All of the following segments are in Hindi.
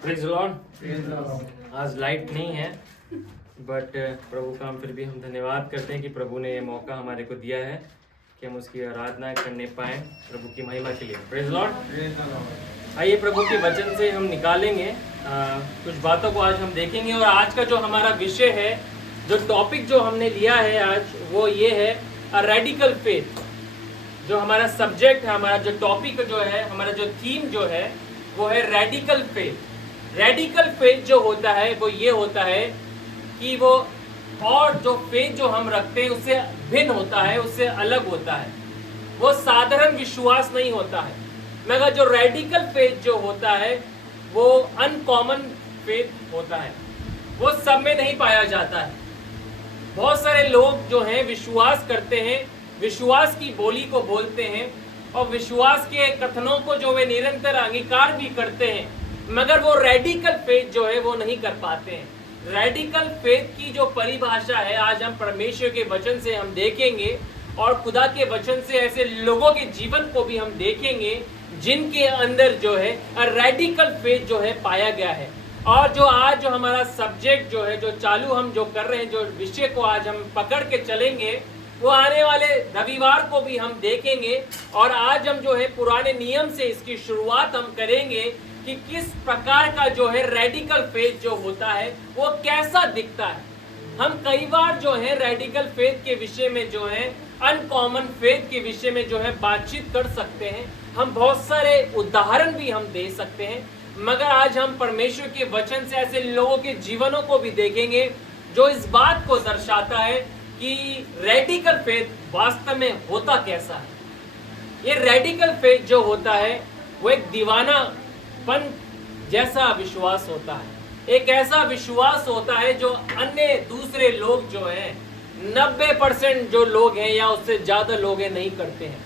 Praise the Lord. आज लाइट नहीं है बट प्रभु का हम फिर भी हम धन्यवाद करते हैं कि प्रभु ने ये मौका हमारे को दिया है कि हम उसकी आराधना करने पाए प्रभु की महिमा के लिए। Praise the Lord. आइए प्रभु के वचन से हम निकालेंगे कुछ बातों को आज हम देखेंगे। और आज का जो हमारा विषय है, जो टॉपिक जो हमने लिया है आज, वो ये है अ रेडिकल फेथ। जो हमारा सब्जेक्ट है, हमारा जो टॉपिक जो है, हमारा जो थीम जो है वो है रेडिकल फेथ। रेडिकल फेथ जो होता है वो ये होता है कि वो और जो फेथ जो हम रखते हैं उससे भिन्न होता है, उससे अलग होता है। वो साधारण विश्वास नहीं होता है, मगर जो रेडिकल फेथ जो होता है वो अनकॉमन फेथ होता है। वो सब में नहीं पाया जाता है। बहुत सारे लोग जो हैं विश्वास करते हैं, विश्वास की बोली को बोलते हैं और विश्वास के कथनों को जो वे निरंतर अंगीकार भी करते हैं, मगर वो रेडिकल फेथ जो है वो नहीं कर पाते हैं। रेडिकल फेथ की जो परिभाषा है आज हम परमेश्वर के वचन से हम देखेंगे और खुदा के वचन से ऐसे लोगों के जीवन को भी हम देखेंगे जिनके अंदर जो है रेडिकल फेथ जो है पाया गया है। और जो आज जो हमारा सब्जेक्ट जो है, जो चालू हम जो कर रहे हैं, जो विषय को आज हम पकड़ के चलेंगे, वो आने वाले रविवार को भी हम देखेंगे। और आज हम जो है पुराने नियम से इसकी शुरुआत हम करेंगे कि किस प्रकार का जो है रेडिकल फेथ जो होता है वो कैसा दिखता है। हम कई बार जो है रेडिकल फेथ के विषय में जो है, अनकॉमन फेथ के विषय में जो है बातचीत कर सकते हैं। हम बहुत सारे उदाहरण भी हम दे सकते हैं, मगर आज हम परमेश्वर के वचन से ऐसे लोगों के जीवनों को भी देखेंगे जो इस बात को दर्शाता है कि रेडिकल फेथ वास्तव में होता कैसा है। ये रेडिकल फेथ जो होता है वो एक दीवानापन जैसा विश्वास होता है। एक ऐसा विश्वास होता है जो अन्य दूसरे लोग जो हैं, 90% जो लोग हैं या उससे ज्यादा लोग हैं नहीं करते हैं,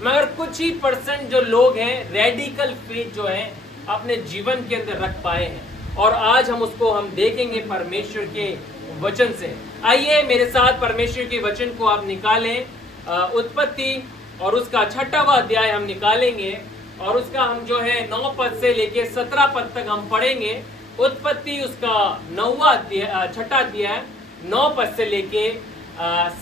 मगर कुछ ही परसेंट जो लोग हैं रेडिकल फेथ जो है अपने जीवन के अंदर रख पाए हैं। और आज हम उसको हम देखेंगे परमेश्वर के वचन से। आइए मेरे साथ परमेश्वर के वचन को आप निकालें। उत्पत्ति और उसका 6वां अध्याय हम निकालेंगे और उसका हम जो है 9 पद से लेके 17 पद तक हम पढ़ेंगे। उत्पत्ति उसका 6वां अध्याय 9 पद से लेके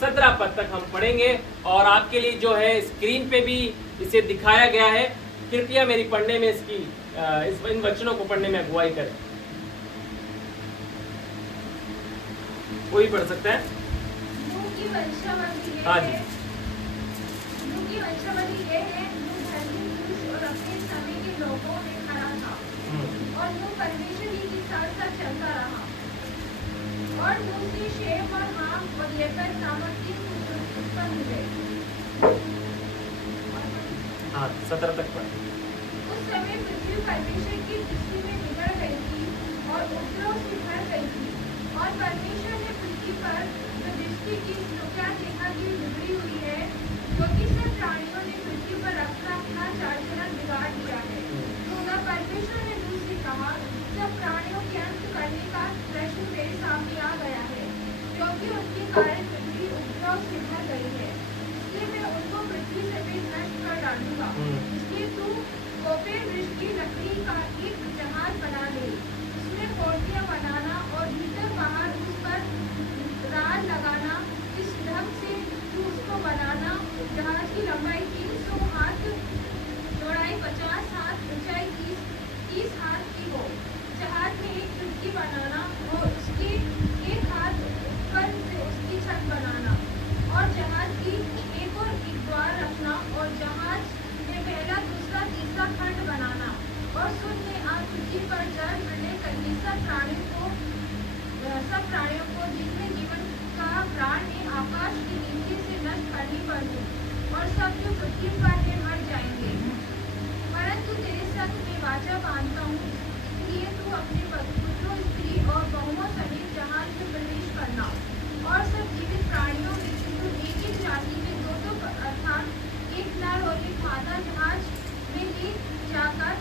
17 पद तक हम पढ़ेंगे। और आपके लिए जो है स्क्रीन पे भी इसे दिखाया गया है। कृपया मेरी पढ़ने में इन वचनों को पढ़ने में अगुवाई करें। कोई पढ़ सकता है? हाँ जी। और अपने समय के लोगों में खड़ा था और नूह परमेश्वर ही के साथ चलता रहा। और नूह से शेम और हाम और येफेत नामक 3 पुत्र उत्पन्न हुए। हाँ, 17 तक पढ़। उस समय पृथ्वी परमेश्वर की दृष्टि में बिगड़ गई थी और उपद्रव से भर गई थी। और परमेश्वर ने पृथ्वी पर जो दृष्टि की तो क्या देखा कि बिगड़ी हुई है, क्योंकि सब प्राणियों ने पृथ्वी पर अपना चाल चलन बिगाड़ दिया है। तो परमेश्वर ने नूह से कहा, सब प्राणियों के अंत करने का प्रश्न मेरे सामने आ गया है, क्योंकि उनके कारण पृथ्वी उपद्रव से भर गई है। इसलिए मैं उनको पृथ्वी से भी नष्ट कर डालूंगा। इसलिए तू कोपेर वृक्ष की लकड़ी का एक जहाज बना ले, उसमें पोटियां बनाना और भीतर बाहर उस पर राल लगाना। इस ढंग से तू उसको बनाना। जहाज की लंबाई 300 हाथ, चौड़ाई 50 हाथ, ऊंचाई 30 हाथ की हो। जहाज में एक खिड़की बनाना और उसके एक हाथ ऊपर से उसकी छत बनाना। और जहाज की एक और एक द्वार रखना और जहाज में पहला, दूसरा, तीसरा खंड बनाना। और सुन में आज पृथ्वी पर जल मरने करके सब प्राणियों को जिसमें जीवन का प्राण है आकाश के नीचे से नष्ट करनी पड़ी। और सब जो पृथ्वी पर है मर जाएंगे। परंतु तेरे संग मैं वाचा बांधता हूँ, इसलिए तू अपने पुत्रों, स्त्री और बहुओं समेत जहाज में प्रवेश करना। और सब जीवित प्राणियों में तू एक जाति में 2 अर्थात एक नर और एक मादा जहाज में ले जाकर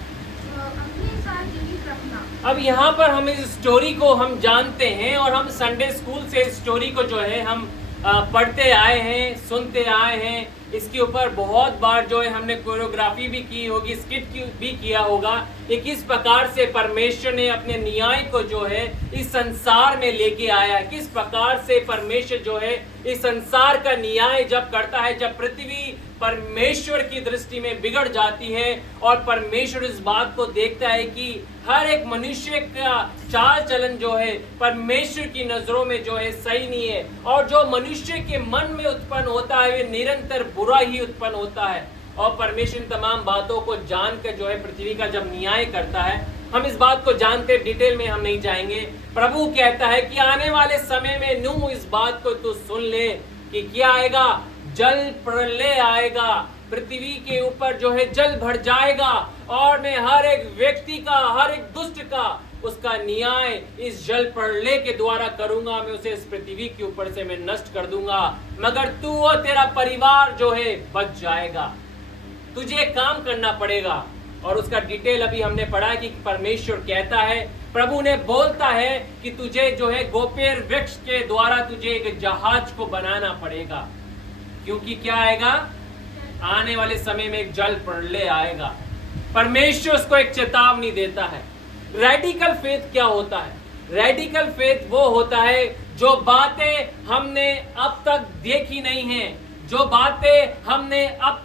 अपने साथ जीवित रखना। अब यहाँ पर हम इस स्टोरी को हम जानते हैं और हम संडे स्कूल से इस स्टोरी को जो है हम पढ़ते आए हैं, सुनते आए हैं इसके ऊपर बहुत बार जो है हमने कोरियोग्राफी भी की होगी, स्किट भी किया होगा कि किस प्रकार से परमेश्वर ने अपने न्याय को जो है इस संसार में लेके आया है, किस प्रकार से परमेश्वर जो है इस संसार का न्याय जब करता है, जब पृथ्वी परमेश्वर की दृष्टि में बिगड़ जाती है और परमेश्वर इस बात को देखता है कि हर एक मनुष्य का चाल चलन जो है परमेश्वर की नजरों में जो है सही नहीं है, और जो मनुष्य के मन में उत्पन्न होता है वे निरंतर बुरा ही उत्पन्न होता है। और परमेश्वर तमाम बातों को जानकर जो है पृथ्वी का जब न्याय करता है, हम इस बात को जानते, डिटेल में हम नहीं जाएंगे। प्रभु कहता है कि आने वाले समय में नूह इस बात को तू सुन ले कि क्या आएगा, जल प्रलय आएगा, पृथ्वी के ऊपर जो है जल भर जाएगा और मैं हर एक व्यक्ति का, हर एक दुष्ट का उसका न्याय इस जल प्रलय के द्वारा करूंगा, मैं उसे इस पृथ्वी के ऊपर से मैं नष्ट कर दूंगा, मगर तू और तेरा परिवार जो है बच जाएगा। तुझे काम करना पड़ेगा। और उसका डिटेल अभी हमने पढ़ा कि परमेश्वर कहता है, प्रभु ने बोलता है कि तुझे जो है गोपेर वृक्ष के द्वारा तुझे एक जहाज को बनाना पड़ेगा, क्योंकि क्या आएगा, आने वाले समय में एक जल प्रलय आएगा। परमेश्वर उसको एक चेतावनी देता है। रेडिकल फेथ क्या होता है? रेडिकल फेथ वो होता है जो बातें हमने अब तक देखी नहीं है, जो बातें हमने अब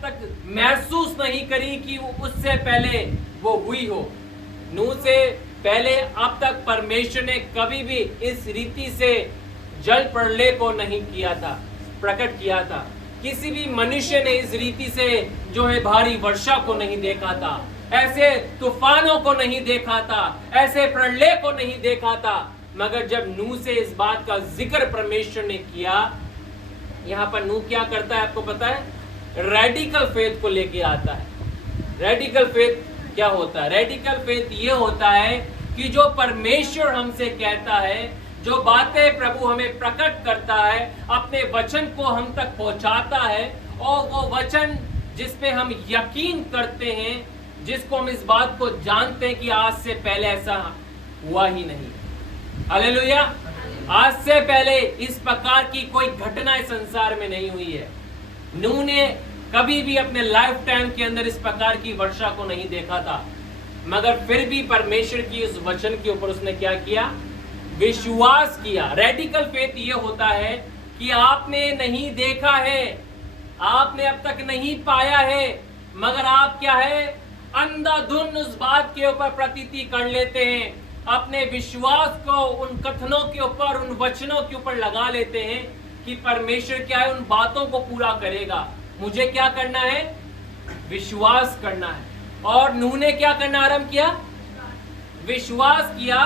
तक महसूस नहीं करी कि उससे पहले वो हुई हो। नूह से पहले अब तक परमेश्वर ने कभी भी इस रीति से जल प्रलय को नहीं किया था, प्रकट किया था। किसी भी मनुष्य ने इस रीति से जो है भारी वर्षा को नहीं देखा था, ऐसे तूफानों को नहीं देखा था, ऐसे प्रलय को नहीं देखा था। मगर जब नूह से इस बात का जिक्र परमेश्वर ने किया, यहाँ पर नूह क्या करता है आपको पता है? रेडिकल फेथ को लेके आता है। रेडिकल फेथ क्या होता है? रेडिकल फेथ ये होता है कि जो परमेश्वर हमसे कहता है, जो बातें प्रभु हमें प्रकट करता है, अपने वचन को हम तक पहुंचाता है, और वो वचन जिस पे हम यकीन करते हैं, जिसको हम इस बात को जानते हैं कि आज से पहले ऐसा हुआ ही नहीं। हालेलुया। आज से पहले इस प्रकार की कोई घटना इस संसार में नहीं हुई है। नूह ने कभी भी अपने लाइफ टाइम के अंदर इस प्रकार की वर्षा को नहीं देखा था, मगर फिर भी परमेश्वर की उस वचन के ऊपर उसने क्या किया? विश्वास किया। रेडिकल फेथ ये होता है कि आपने नहीं देखा है, आपने अब तक नहीं पाया है, मगर आप क्या है, अंधाधुंध उस बात के ऊपर प्रतीति कर लेते हैं, अपने विश्वास को उन कथनों के ऊपर, उन वचनों के ऊपर लगा लेते हैं कि परमेश्वर क्या है, उन बातों को पूरा करेगा। मुझे क्या करना है? विश्वास करना है। और नूह ने क्या करना आरंभ किया? विश्वास किया।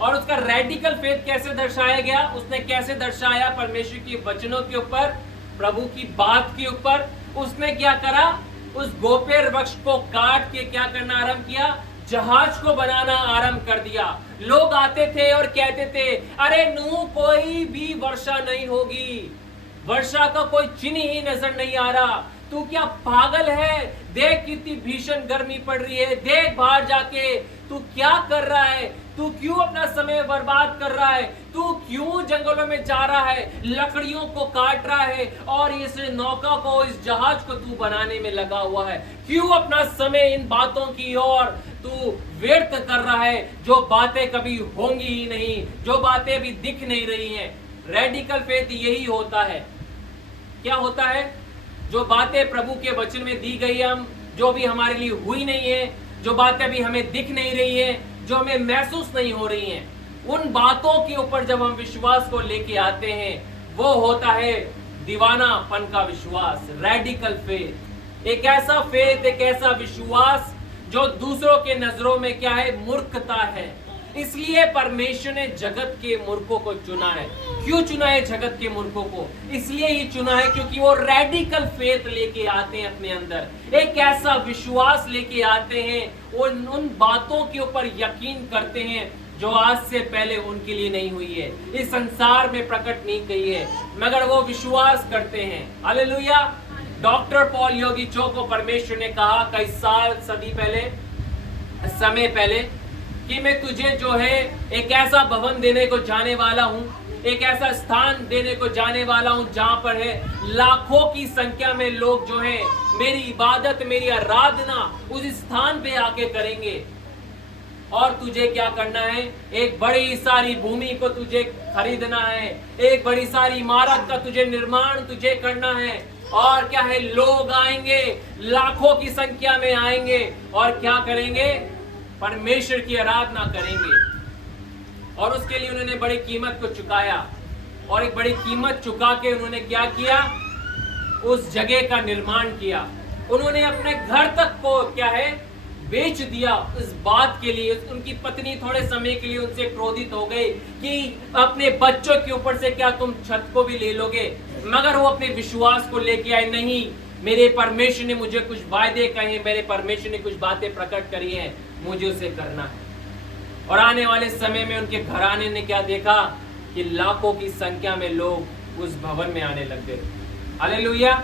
और उसका रेडिकल फेथ कैसे दर्शाया गया? उसने कैसे दर्शाया? परमेश्वर के वचनों के ऊपर, प्रभु की बात के ऊपर उसने क्या करा? उस गोपेर वृक्ष को काट के क्या करना आरंभ किया? जहाज को बनाना आरंभ कर दिया। लोग आते थे और कहते थे, अरे नूह कोई भी वर्षा नहीं होगी, वर्षा का कोई चिन्ह ही नजर नहीं आ रहा, तू क्या पागल है? देख कितनी भीषण गर्मी पड़ रही है, देख बाहर जाके तू क्या कर रहा है, तू क्यों अपना समय बर्बाद कर रहा है, तू क्यों जंगलों में जा रहा है, लकड़ियों को काट रहा है और इस नौका को, इस जहाज को तू बनाने में लगा हुआ है, क्यों अपना समय इन बातों की ओर तू व्यर्थ कर रहा है, जो बातें कभी होंगी ही नहीं, जो बातें अभी दिख नहीं रही हैं। रेडिकल फेथ यही होता है। क्या होता है? जो बातें प्रभु के वचन में दी गई है, हम जो भी हमारे लिए हुई नहीं है, जो बातें अभी हमें दिख नहीं रही है, जो हमें महसूस नहीं हो रही हैं, उन बातों के ऊपर जब हम विश्वास को लेके आते हैं, वो होता है दीवानापन का विश्वास, रेडिकल फेथ। एक ऐसा फेथ, एक ऐसा विश्वास जो दूसरों के नजरों में क्या है? मूर्खता है। इसलिए परमेश्वर ने जगत के मूर्खों को चुना है। क्यों चुना है जगत के मूर्खों को? इसलिए ही चुना है क्योंकि वो रेडिकल फेथ लेके आते हैं अपने अंदर, एक ऐसा विश्वास लेके आते हैं, उन बातों के ऊपर यकीन करते हैं जो आज से पहले उनके लिए नहीं हुई है, इस संसार में प्रकट नहीं की है, मगर वो विश्वास करते हैं। हालेलुया। डॉक्टर पॉल योगी चो को परमेश्वर ने कहा कई सदी पहले, समय पहले, कि मैं तुझे जो है एक ऐसा भवन देने को जाने वाला हूं, एक ऐसा स्थान देने को जाने वाला हूं जहां पर है लाखों की संख्या में लोग जो है मेरी इबादत, मेरी आराधना उस स्थान पे आके करेंगे। और तुझे क्या करना है? एक बड़ी सारी भूमि को तुझे खरीदना है, एक बड़ी सारी इमारत का तुझे निर्माण तुझे करना है। और क्या है, लोग आएंगे, लाखों की संख्या में आएंगे और क्या करेंगे? परमेश्वर की आराधना करेंगे। और उसके लिए उन्होंने बड़ी कीमत को चुकाया, और एक बड़ी कीमत चुका के उन्होंने क्या किया? उस जगह का निर्माण किया। उन्होंने अपने घर तक को क्या है बेच दिया इस बात के लिए। उनकी पत्नी थोड़े समय के लिए उनसे क्रोधित हो गई कि अपने बच्चों के ऊपर से क्या तुम छत को भी ले लोगे, मगर वो अपने विश्वास को लेके आए, नहीं, मेरे परमेश्वर ने मुझे कुछ वायदे कहे, मेरे परमेश्वर ने कुछ बातें प्रकट करी हैं, मुझे उसे करना है। और आने वाले समय में उनके घराने ने क्या देखा कि लाखों की संख्या में लोग उस भवन में आने लग गए। हालेलुया।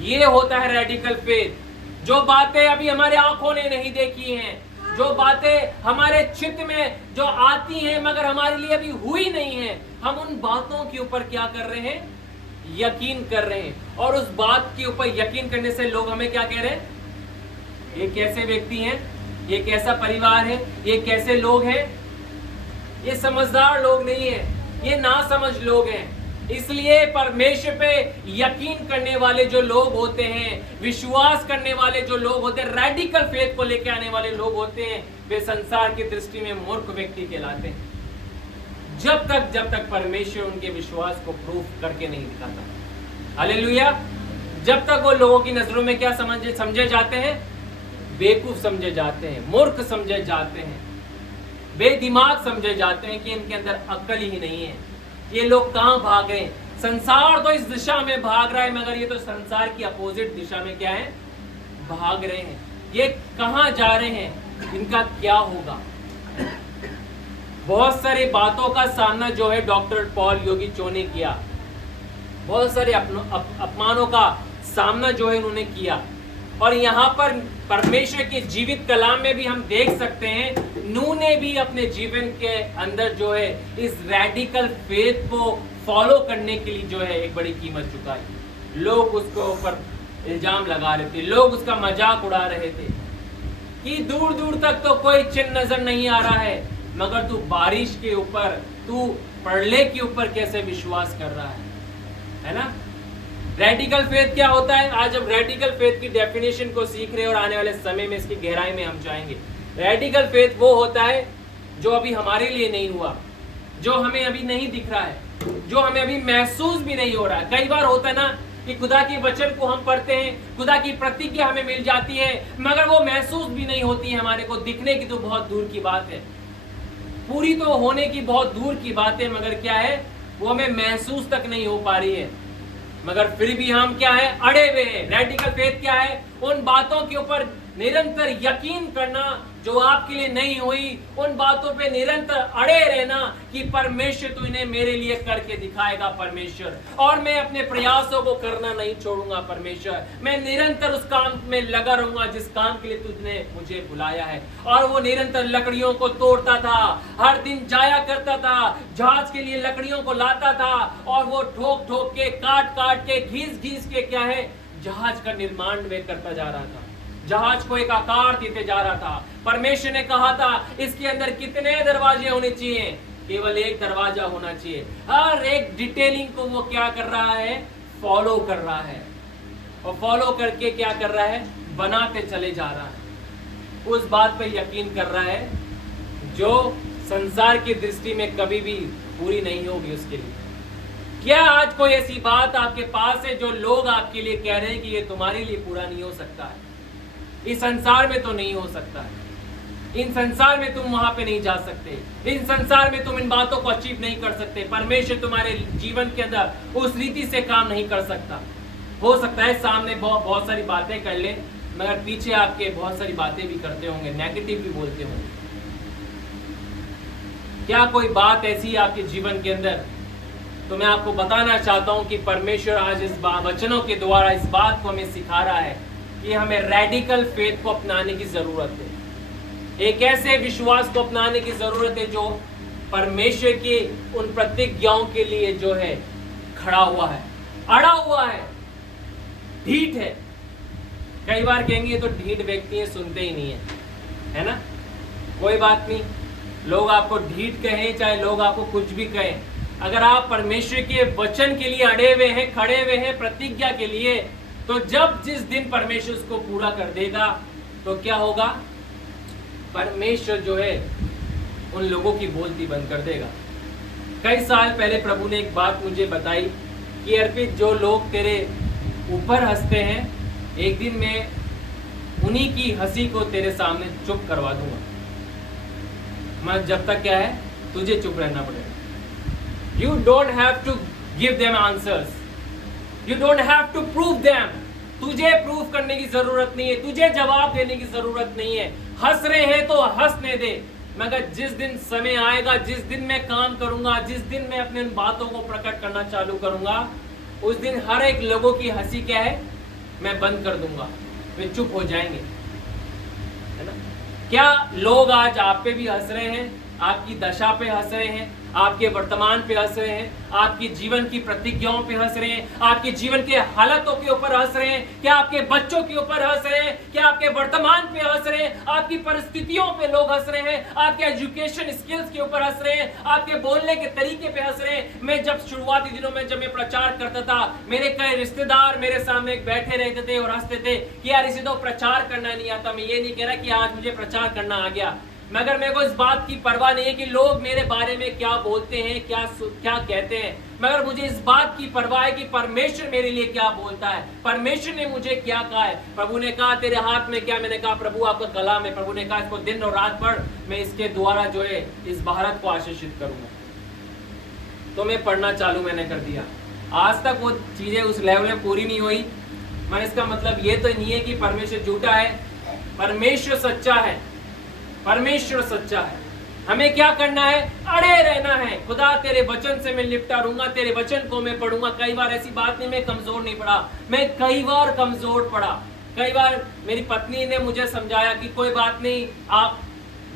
ये होता है रेडिकल फेथ। जो बातें अभी हमारे आंखों ने नहीं देखी हैं, जो बातें हमारे चित्त में जो आती हैं मगर हमारे लिए अभी हुई नहीं है, हम उन बातों के ऊपर क्या कर रहे हैं? यकीन कर रहे हैं। और उस बात के ऊपर यकीन करने से लोग हमें क्या कह रहे हैं? ये कैसे व्यक्ति हैं, ये कैसा परिवार है, ये कैसे लोग हैं? ये समझदार लोग नहीं है, ये नासमझ लोग हैं। इसलिए परमेश्वर पे यकीन करने वाले जो लोग होते हैं, विश्वास करने वाले जो लोग होते हैं, रेडिकल फेथ को लेकर आने वाले लोग होते हैं, वे संसार की दृष्टि में मूर्ख व्यक्ति कहलाते हैं, जब तक परमेश्वर उनके विश्वास को प्रूफ करके नहीं दिखाता। हालेलुया। जब तक वो लोगों की नजरों में क्या समझे जाते हैं? बेवकूफ समझे जाते हैं, मूर्ख समझे जाते हैं, बेदिमाग समझे जाते हैं कि इनके अंदर अक्ल ही नहीं है। ये लोग कहां भाग रहे हैं? संसार तो इस दिशा में भाग रहा है, मगर ये तो संसार की अपोजिट दिशा में क्या है? भाग रहे हैं। ये कहां जा रहे हैं? इनका क्या होगा? बहुत सारी बातों का सामना जो है डॉक्टर पॉल योगी चो ने किया, बहुत सारे अपमानों का सामना जो है उन्होंने किया। और यहाँ पर परमेश्वर के जीवित कलाम में भी हम देख सकते हैं, नूह ने भी अपने जीवन के अंदर जो है इस रेडिकल फेथ को फॉलो करने के लिए जो है एक बड़ी कीमत चुकाई। लोग उसको ऊपर इल्जाम लगा रहे थे, लोग उसका मजाक उड़ा रहे थे कि दूर दूर तक तो कोई चिन्ह नजर नहीं आ रहा है, मगर तू बारिश के ऊपर, तू प्रलय के ऊपर कैसे विश्वास कर रहा है ना? रेडिकल फेथ क्या होता है? आज हम रेडिकल फेथ की डेफिनेशन को सीख रहे हैं और आने वाले समय में इसकी गहराई में हम जाएंगे। रेडिकल फेथ वो होता है जो अभी हमारे लिए नहीं हुआ, जो हमें अभी नहीं दिख रहा है, जो हमें अभी महसूस भी नहीं हो रहा है। कई बार होता है ना कि खुदा के वचन को हम पढ़ते हैं, खुदा की प्रतिज्ञा हमें मिल जाती है, मगर वो महसूस भी नहीं होती है हमारे को। दिखने की तो बहुत दूर की बात है, पूरी तो होने की बहुत दूर की बात है, मगर क्या है, वो हमें महसूस तक नहीं हो पा रही है। मगर फिर भी हम क्या है? अड़े हुए हैं। रेडिकल फेथ क्या है? उन बातों के ऊपर निरंतर यकीन करना जो आपके लिए नहीं हुई, उन बातों पे निरंतर अड़े रहना कि परमेश्वर तू इन्हें मेरे लिए करके दिखाएगा परमेश्वर, और मैं अपने प्रयासों को करना नहीं छोड़ूंगा परमेश्वर, मैं निरंतर उस काम में लगा रहूंगा जिस काम के लिए तुझने मुझे बुलाया है। और वो निरंतर लकड़ियों को तोड़ता था, हर दिन जाया करता था, जहाज के लिए लकड़ियों को लाता था, और वो ठोक ठोक के, काट काट के, घीस घीस के क्या है, जहाज का निर्माण वे करता जा रहा था, जहाज को एक आकार देते जा रहा था। परमेश्वर ने कहा था इसके अंदर कितने दरवाजे होने चाहिए? केवल एक दरवाजा होना चाहिए। हर एक डिटेलिंग को वो क्या कर रहा है? फॉलो कर रहा है, और फॉलो करके क्या कर रहा है? बनाते चले जा रहा है। उस बात पे यकीन कर रहा है जो संसार की दृष्टि में कभी भी पूरी नहीं होगी उसके लिए। क्या आज कोई ऐसी बात आपके पास है जो लोग आपके लिए कह रहे हैं कि ये तुम्हारे लिए पूरा नहीं हो सकता है? इस संसार में तो नहीं हो सकता है, इन संसार में तुम वहां पे नहीं जा सकते, इन संसार में तुम इन बातों को अचीव नहीं कर सकते, परमेश्वर तुम्हारे जीवन के अंदर उस रीति से काम नहीं कर सकता। हो सकता है सामने बहुत सारी बातें कर ले, मगर पीछे आपके बहुत सारी बातें भी करते होंगे, नेगेटिव भी बोलते होंगे। क्या कोई बात ऐसी है आपके जीवन के अंदर? तो मैं आपको बताना चाहता हूं कि परमेश्वर आज इस वचनों के द्वारा इस बात को हमें सिखा रहा है कि हमें रेडिकल फेथ को अपनाने की जरूरत है। एक ऐसे विश्वास को अपनाने की जरूरत है जो परमेश्वर की उन प्रतिज्ञाओं के लिए जो है खड़ा हुआ है, अड़ा हुआ है, ढीठ है। कई बार कहेंगे तो ढीठ व्यक्ति है, सुनते ही नहीं है ना? कोई बात नहीं, लोग आपको ढीठ कहें चाहे लोग आपको कुछ भी कहें, अगर आप परमेश्वर के वचन के लिए अड़े हुए हैं, खड़े हुए हैं प्रतिज्ञा के लिए, तो जब जिस दिन परमेश्वर उसको पूरा कर देगा तो क्या होगा? परमेश्वर जो है उन लोगों की बोलती बंद कर देगा। कई साल पहले प्रभु ने एक बात मुझे बताई कि अर्पित, जो लोग तेरे ऊपर हंसते हैं, एक दिन मैं उन्हीं की हंसी को तेरे सामने चुप करवा दूंगा। मैं जब तक क्या है, तुझे चुप रहना पड़ेगा। You don't have to give them answers. You don't have to prove them. तुझे प्रूव करने की जरूरत नहीं है, तुझे जवाब देने की जरूरत नहीं है। हंस रहे हैं तो हंसने दे, मगर जिस दिन समय आएगा, जिस दिन मैं काम करूंगा, जिस दिन मैं अपने उन बातों को प्रकट करना चालू करूंगा, उस दिन हर एक लोगों की हंसी क्या है, मैं बंद कर दूंगा, वे चुप हो जाएंगे, है ना? क्या लोग आज आप पे भी हंस रहे हैं? आपकी दशा पे हंस रहे हैं, आपके वर्तमान पे हंस रहे हैं, आपके जीवन की प्रतिज्ञाओं पे हंस रहे हैं, आपके जीवन के हालातों के ऊपर हंस रहे हैं, क्या आपके बच्चों के ऊपर हंस रहे हैं, क्या आपके वर्तमान पे हंस रहे हैं, आपकी परिस्थितियों पे लोग हंस रहे हैं, आपके एजुकेशन स्किल्स के ऊपर हंस रहे हैं, आपके बोलने के तरीके पे हंस रहे हैं। मैं जब शुरुआती दिनों में जब मैं प्रचार करता था, मेरे कई रिश्तेदार मेरे सामने बैठे रहते थे और हंसते थे कि यार इसे तो प्रचार करना नहीं आता। मैं ये नहीं कह रहा कि आज मुझे प्रचार करना आ गया, मगर मेरे को इस बात की परवाह नहीं है कि लोग मेरे बारे में क्या बोलते हैं, क्या कहते हैं, मगर मुझे इस बात की परवाह है कि परमेश्वर मेरे लिए क्या बोलता है, परमेश्वर ने मुझे क्या कहा है। प्रभु ने कहा तेरे हाथ में क्या? मैंने कहा प्रभु आपका कलाम है। प्रभु ने कहा इसको दिन और रात पढ़, मैं इसके द्वारा जो है इस भारत को आशीषित करूंगा। तो मैं पढ़ना चालू मैंने कर दिया। आज तक वो चीजें उस लेवल में पूरी नहीं हुई, मगर इसका मतलब ये तो नहीं है कि परमेश्वर झूठा है। परमेश्वर सच्चा है, परमेश्वर सच्चा है। हमें क्या करना है? अड़े रहना है। खुदा तेरे वचन से मैं लिपटा रहूंगा, तेरे वचन को मैं पढ़ूंगा। कई बार ऐसी बात नहीं मैं कमजोर नहीं पड़ा, मैं कई बार कमजोर पड़ा। कई बार मेरी पत्नी ने मुझे समझाया कि कोई बात नहीं, आप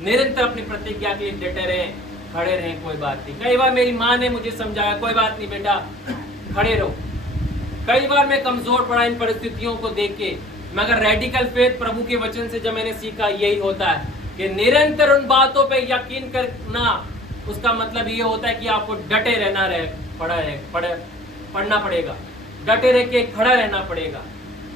निरंतर अपनी प्रतिज्ञा के लिए डटे रहें, खड़े रहें, कोई बात नहीं। कई बार मेरी माँ ने मुझे समझाया कोई बात नहीं बेटा, खड़े रहो। कई बार मैं कमजोर पड़ा इन परिस्थितियों को देख के, मगर रेडिकल फेथ प्रभु के वचन से जब मैंने सीखा, यही होता है कि निरंतर उन बातों पे यकीन करना। उसका मतलब ये होता है कि आपको डटे रहना पढ़ना पड़ेगा, डटे रह के खड़ा रहना पड़ेगा,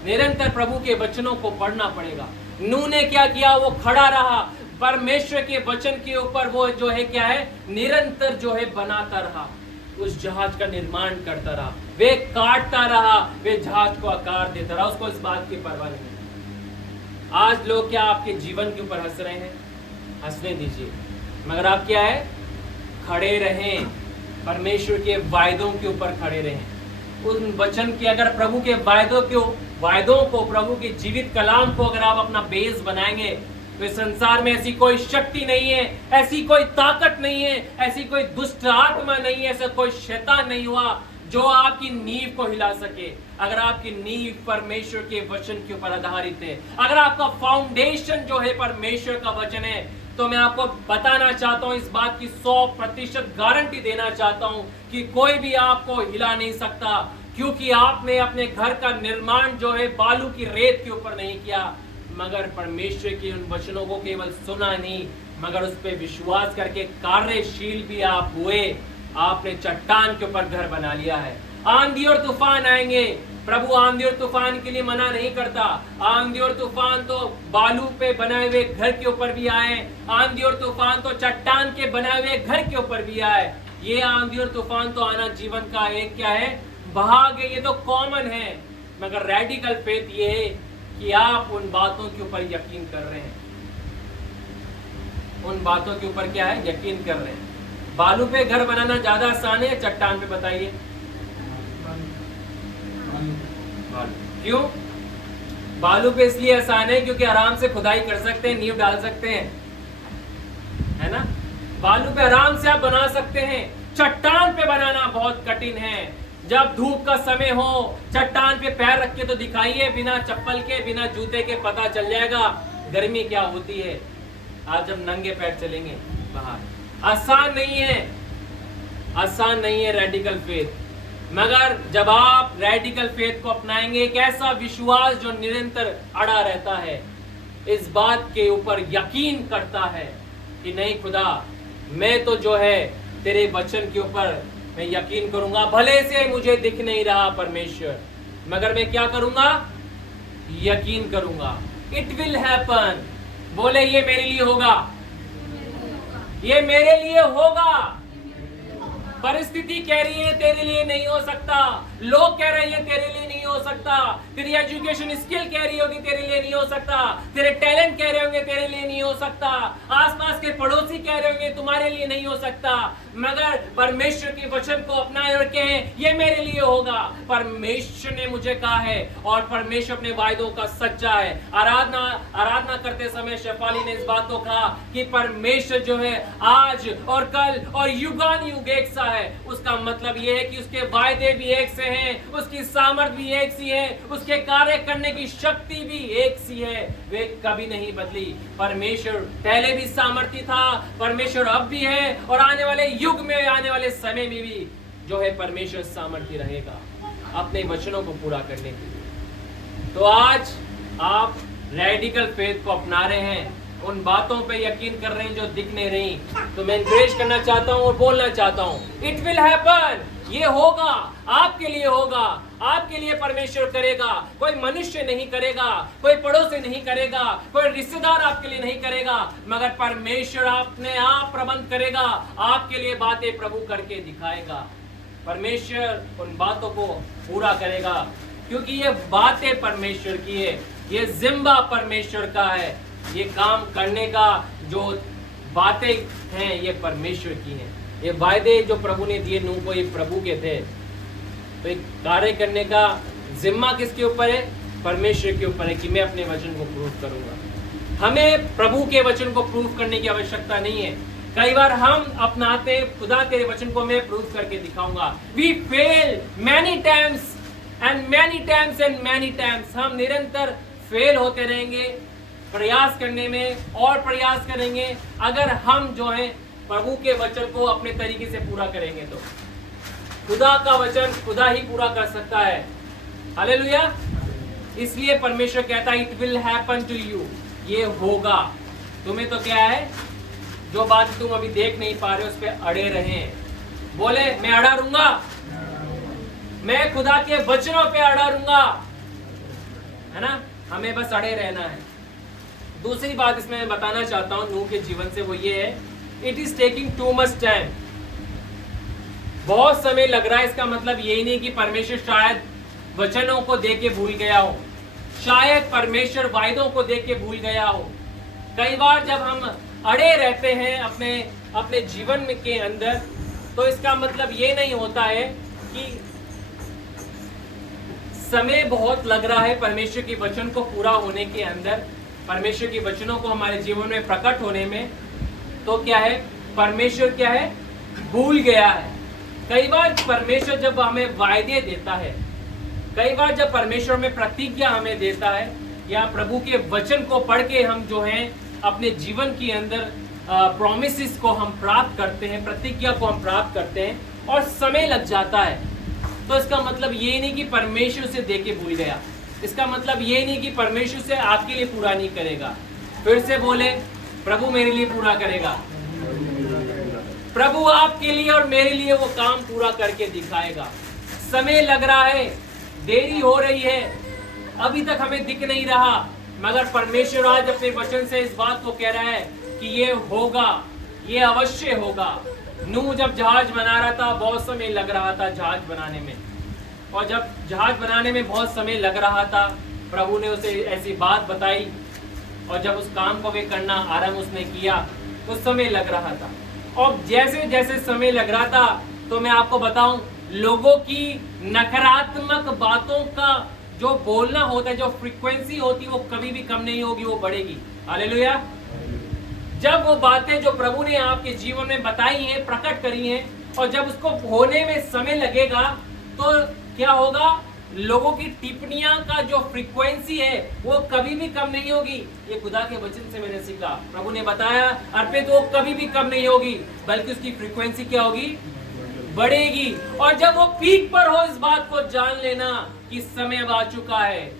निरंतर प्रभु के वचनों को पढ़ना पड़ेगा। नूह ने क्या किया? वो खड़ा रहा, परमेश्वर के वचन के ऊपर वो जो है क्या है, निरंतर जो है बनाता रहा, उस जहाज का निर्माण करता रहा, वे काटता रहा, वे जहाज को आकार देता रहा, उसको इस बात की परवाह नहीं। आज लोग क्या आपके जीवन के ऊपर हंस रहे हैं? हंसने दीजिए, मगर आप क्या है, खड़े रहें, परमेश्वर के वायदों के ऊपर खड़े रहें। उन वचन के, अगर प्रभु के वायदों को, प्रभु के जीवित कलाम को अगर आप अपना बेस बनाएंगे, तो इस संसार में ऐसी कोई शक्ति नहीं है, ऐसी कोई ताकत नहीं है, ऐसी कोई दुष्ट आत्मा नहीं है, ऐसा कोई शैतान नहीं हुआ जो आपकी नींव को हिला सके। अगर आपकी नींव परमेश्वर के वचन के ऊपर आधारित है, अगर आपका फाउंडेशन जो है परमेश्वर का वचन है, तो मैं आपको बताना चाहता हूं, इस बात की 100% गारंटी देना चाहता हूं कि कोई भी आपको हिला नहीं सकता, क्योंकि आपने अपने घर का निर्माण जो है बालू की रेत के ऊपर नहीं किया, मगर परमेश्वर के उन वचनों को केवल सुना नहीं, मगर उस पर विश्वास करके कार्यशील भी आप हुए। आपने चट्टान के ऊपर घर बना लिया है। आंधी और तूफान आएंगे, प्रभु आंधी और तूफान के लिए मना नहीं करता। आंधी और तूफान तो बालू पे बनाए हुए घर के ऊपर भी आए, आंधी और तूफान तो चट्टान के बनाए हुए घर के ऊपर भी आए। ये आंधी और तूफान तो आना जीवन का एक क्या है, भाग है, ये तो कॉमन है। मगर रेडिकल फेथ ये है कि आप उन बातों के ऊपर यकीन कर रहे हैं, उन बातों के ऊपर क्या है, यकीन कर रहे हैं। बालू पे घर बनाना ज्यादा आसान है, चट्टान पे? बताइए क्यों? बालू पे इसलिए आसान है क्योंकि आराम से खुदाई कर सकते हैं, नींव डाल सकते हैं, है ना? बालू पे आराम से आप बना सकते हैं। चट्टान पे बनाना बहुत कठिन है। जब धूप का समय हो, चट्टान पे पैर रख के तो दिखाइए, बिना चप्पल के, बिना जूते के, पता चल जाएगा गर्मी क्या होती है। आज जब नंगे पैर चलेंगे बाहर, आसान नहीं है, आसान नहीं है रेडिकल फेथ, मगर जब आप रेडिकल फेथ को अपनाएंगे, एक ऐसा विश्वास जो निरंतर अड़ा रहता है, इस बात के ऊपर यकीन करता है कि नहीं खुदा, मैं तो जो है तेरे वचन के ऊपर मैं यकीन करूंगा, भले से मुझे दिख नहीं रहा परमेश्वर, मगर मैं क्या करूंगा, यकीन करूंगा। इट विल हैपन, बोले ये मेरे लिए होगा, ये मेरे लिए होगा। परिस्थिति कह रही है तेरे लिए नहीं हो सकता, लोग कह रहे हैं तेरे लिए नहीं हो सकता, तेरी एजुकेशन स्किल कह रही होगी तेरे लिए नहीं हो सकता, तेरे टैलेंट कह रहे होंगे तेरे लिए नहीं हो सकता, आसपास के पड़ोसी कह रहे होंगे तुम्हारे लिए नहीं हो सकता, मगर परमेश्वर के वचन को अपनाए और कहें ये मेरे लिए होगा। परमेश्वर ने मुझे कहा है और परमेश्वर अपने वायदों का सच्चा है। आराधना करते समय शेफाली ने इस बात को कहा कि परमेश्वर जो है आज और कल और युगानुयुग एक सा है। उसका मतलब यह है कि उसके वायदे भी एक से हैं, उसकी सामर्थ भी एक सी है, उसके कार्य करने की शक्ति भी एक सी है, वे कभी नहीं बदली। परमेश्वर पहले भी सामर्थी था, परमेश्वर अब भी है और आने वाले युग में, आने वाले समय में भी जो है परमेश्वर सामर्थी रहेगा अपने वचनों को पूरा करने के लिए। तो आज आप रेडिकल फेथ को अपना रहे हैं, उन बातों पे यकीन कर रहे हैं जो दिख नहीं रही, तो मैं एनकरेज करना चाहता हूं और बोलना चाहता हूं, इट विल हैपन, ये होगा, आपके लिए होगा, आपके लिए परमेश्वर करेगा। कोई मनुष्य नहीं करेगा, कोई पड़ोसी नहीं करेगा, कोई रिश्तेदार आपके लिए नहीं करेगा, मगर परमेश्वर अपने आप प्रबंध करेगा, आपके लिए बातें प्रभु करके दिखाएगा। परमेश्वर उन बातों को पूरा करेगा, क्योंकि ये बातें परमेश्वर की है, ये जिम्मा परमेश्वर का है, ये काम करने का जो बातें हैं ये परमेश्वर की हैं। ये वायदे जो प्रभु ने दिए नूह को, ये प्रभु के थे। तो एक कार्य करने का जिम्मा किसके ऊपर है? परमेश्वर के ऊपर है कि मैं अपने वचन को प्रूव करूंगा। हमें प्रभु के वचन को प्रूव करने की आवश्यकता नहीं है। कई बार हम अपनाते, खुदा तेरे वचन को मैं प्रूव करके दिखाऊंगा। We fail many times and many times and many times. हम निरंतर फेल होते रहेंगे प्रयास करने में और प्रयास करेंगे। अगर हम जो है प्रभु के वचन को अपने तरीके से पूरा करेंगे तो खुदा का वचन खुदा ही पूरा कर सकता है। हालेलुया। इसलिए परमेश्वर कहता है it will happen to you, ये होगा। तुम्हें तो क्या है, जो बात तुम अभी देख नहीं पा रहे हो उस पर अड़े रहें। बोले मैं अड़ा रहूंगा, मैं खुदा के वचनों पे अड़ा रहूंगा, है ना। हमें बस अड़े रहना है। दूसरी बात इसमें मैं बताना चाहता हूं नूह के जीवन से, वो ये है it is taking too much time. बहुत समय लग रहा है, इसका मतलब यही नहीं कि परमेश्वर शायद वचनों को देख के भूल गया हो, शायद परमेश्वर वायदों को देख के भूल गया हो। कई बार जब हम अड़े रहते हैं अपने जीवन में के अंदर, तो इसका मतलब ये नहीं होता है कि समय बहुत लग रहा है परमेश्वर के वचन को पूरा होने के अंदर, परमेश्वर के वचनों को हमारे जीवन में प्रकट होने में। तो क्या है, परमेश्वर क्या है, भूल गया है। कई बार परमेश्वर जब हमें वायदे देता है, कई बार जब परमेश्वर में प्रतिज्ञा हमें देता है, या प्रभु के वचन को पढ़ के हम जो हैं अपने जीवन के अंदर प्रॉमिसेस को हम प्राप्त करते हैं, प्रतिज्ञा को हम प्राप्त करते हैं और समय लग जाता है, तो इसका मतलब ये नहीं कि परमेश्वर से दे के भूल गया। इसका मतलब ये नहीं कि परमेश्वर से आपके लिए पूरा नहीं करेगा। फिर से बोले, प्रभु मेरे लिए पूरा करेगा। प्रभु आपके लिए और मेरे लिए वो काम पूरा करके दिखाएगा। समय लग रहा है, देरी हो रही है, अभी तक हमें दिख नहीं रहा, मगर परमेश्वर आज अपने वचन से इस बात को कह रहा है कि ये होगा, ये अवश्य होगा। नूह जब जहाज बना रहा था, बहुत समय लग रहा था जहाज बनाने में, और जब जहाज बनाने में बहुत समय लग रहा था, प्रभु ने उसे ऐसी बात बताई, और जब उस काम को वे करना आरंभ उसने किया, उस समय लग रहा था। और जैसे जैसे समय लग रहा था, तो मैं आपको बताऊं, लोगों की नकारात्मक बातों का जो बोलना होता है, जो फ्रीक्वेंसी होती है, वो कभी भी कम नहीं होगी, वो बढ़ेगी। हालेलुया। जब वो बातें जो प्रभु ने आपके जीवन में बताई हैं, प्रकट करी हैं, और जब उसको होने में समय लगेगा, तो क्या होगा, लोगों की टिप्पणियां का जो जो फ्रीक्वेंसी है वो कभी भी कम नहीं होगी। ये खुदा के वचन से मैंने सीखा, प्रभु ने बताया अर्पित वो कभी भी कम नहीं होगी, बल्कि उसकी फ्रीक्वेंसी क्या होगी, बढ़ेगी। और जब वो पीक पर हो, इस बात को जान लेना कि समय अब आ चुका है।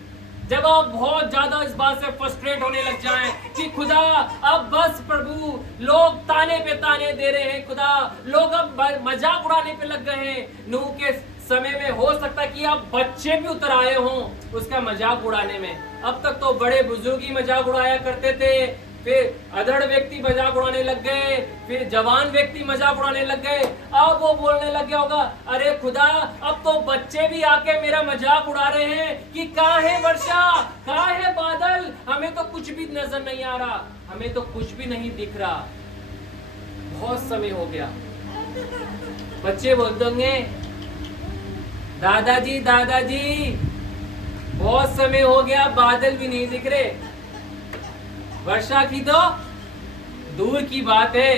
जब आप बहुत ज्यादा इस बात से फ्रस्ट्रेट होने लग जाएं कि खुदा अब बस प्रभु, लोग ताने पे ताने दे रहे हैं, खुदा लोग अब मजाक उड़ाने पे लग गए हैं। नूह के समय में हो सकता है कि आप बच्चे भी उतर आए हों उसका मजाक उड़ाने में। अब तक तो बड़े बुजुर्ग ही मजाक उड़ाया करते थे, फिर अधड़ व्यक्ति मजाक उड़ाने लग गए, फिर जवान व्यक्ति मजाक उड़ाने लग गए। अब वो बोलने लग गया होगा, अरे खुदा अब तो बच्चे भी आके मेरा मजाक उड़ा रहे हैं कि कहाँ है वर्षा, कहाँ है बादल, हमें तो कुछ भी नजर नहीं आ रहा, हमें तो कुछ भी नहीं दिख रहा, बहुत समय हो गया। बच्चे बोलते होंगे, दादाजी दादाजी बहुत समय हो गया, बादल भी नहीं दिख रहे, वर्षा की तो दूर की बात है,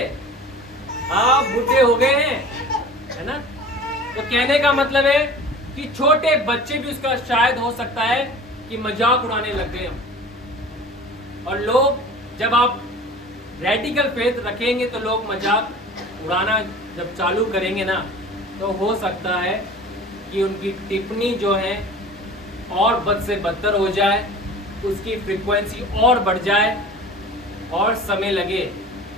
आप बूढ़े हो गए हैं, है ना। तो कहने का मतलब है कि छोटे बच्चे भी उसका शायद हो सकता है कि मजाक उड़ाने लग गए हम। और लोग, जब आप रेडिकल फेथ रखेंगे तो लोग मजाक उड़ाना जब चालू करेंगे ना, तो हो सकता है कि उनकी टिप्पणी जो है और बद से बदतर हो जाए, उसकी फ्रीक्वेंसी और बढ़ जाए और समय लगे।